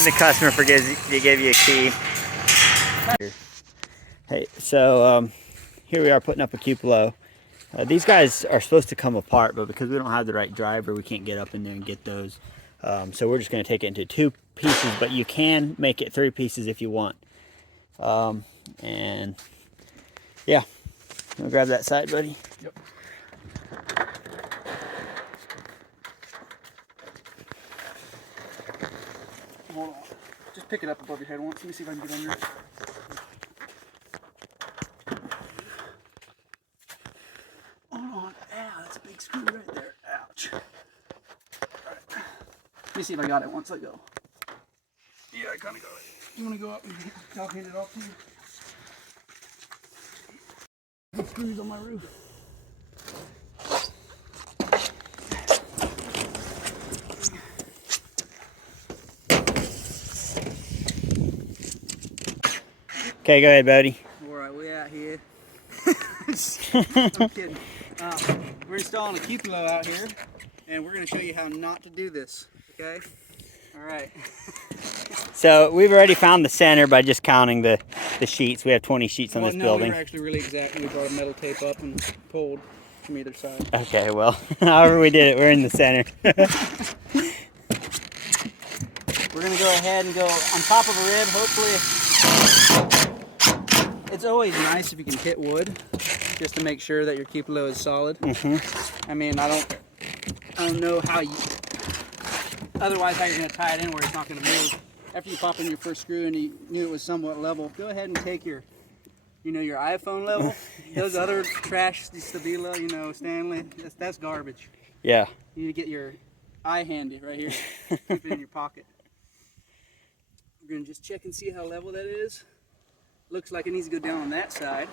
when the customer forgets to give you a key. Hey, so here we are putting up a cupola. These guys are supposed to come apart, but because we don't have the right driver, we can't get up in there and get those. So we're just going to take it into 2 pieces, but you can make it 3 pieces if you want. And yeah, I'm gonna grab that side, buddy. Yep. Hold on. Just pick it up above your head once. Let me see if I can get under it. Hold on. Ow, that's a big screw right there. Ouch. Alright. Let me see if I got it once I go. Yeah, I kind of got it. You want to go up and I'll hand it off to you? The screws on my roof. Okay, go ahead, buddy. Alright, we out here. I'm kidding. We're installing a cupola out here, and we're going to show you how not to do this, okay? Alright. So we've already found the center by just counting the sheets. We have 20 sheets on this building. We were actually really exact. We brought a metal tape up and pulled from either side. Okay, well, however we did it, we're in the center. We're going to go ahead and go on top of a rib, hopefully. It's always nice if you can hit wood, just to make sure that your cupola is solid. I mean, I don't know how you, otherwise how you're going to tie it in where it's not going to move. After you pop in your first screw and you knew it was somewhat level, go ahead and take your, your iPhone level. Those other trash, Stabilo, Stanley, that's garbage. Yeah. You need to get your eye handy right here. Keep it in your pocket. We're going to just check and see how level that is. Looks like it needs to go down on that side.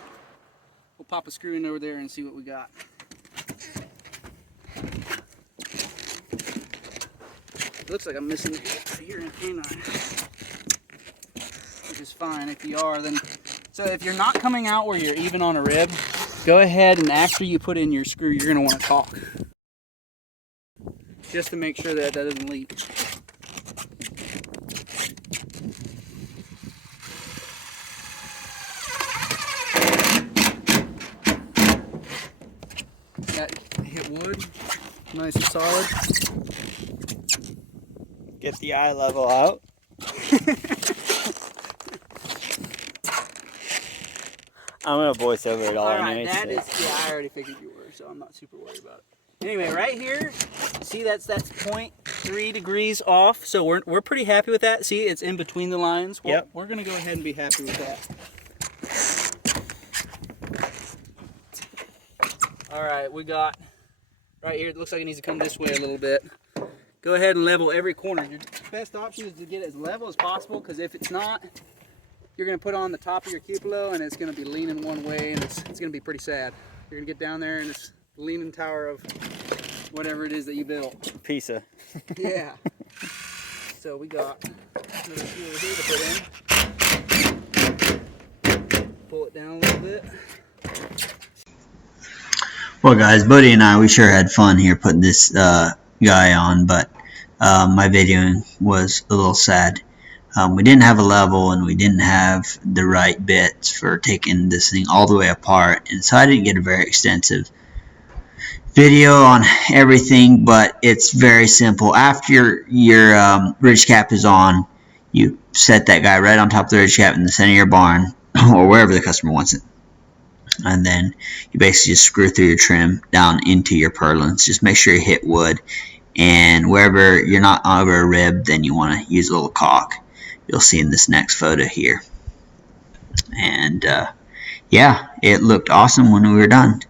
We'll pop a screw in over there and see what we got. Looks like I'm missing it here, ain't I? Which is fine if you are. Then, so if you're not coming out where you're even on a rib, go ahead and after you put in your screw, you're going to want to caulk, just to make sure that that doesn't leak. That hit wood, nice and solid. Get the eye level out. I'm gonna voice over it all Alright, anyway. that is, yeah, I already figured you were, so I'm not super worried about it. Anyway, right here, see that's 0.3 degrees off, so we're pretty happy with that. See, it's in between the lines. Well, yep. We're gonna go ahead and be happy with that. Alright, we got, right here, it looks like it needs to come this way a little bit. Go ahead and level every corner. Your best option is to get it as level as possible, because if it's not, you're going to put on the top of your cupola and it's going to be leaning one way, and it's going to be pretty sad. You're going to get down there and it's the leaning tower of whatever it is that you built. Pizza. Yeah. So we got another screw over here to put in. Pull it down a little bit. Well, guys, Buddy and I, we sure had fun here putting this guy on, but my videoing was a little sad. We didn't have a level and we didn't have the right bits for taking this thing all the way apart, and so I didn't get a very extensive video on everything, but it's very simple. After your ridge cap is on, you set that guy right on top of the ridge cap in the center of your barn or wherever the customer wants it, and then you basically just screw through your trim down into your purlins. Just make sure you hit wood, and wherever you're not over a rib, then you want to use a little caulk. You'll see in this next photo here. And yeah, it looked awesome when we were done.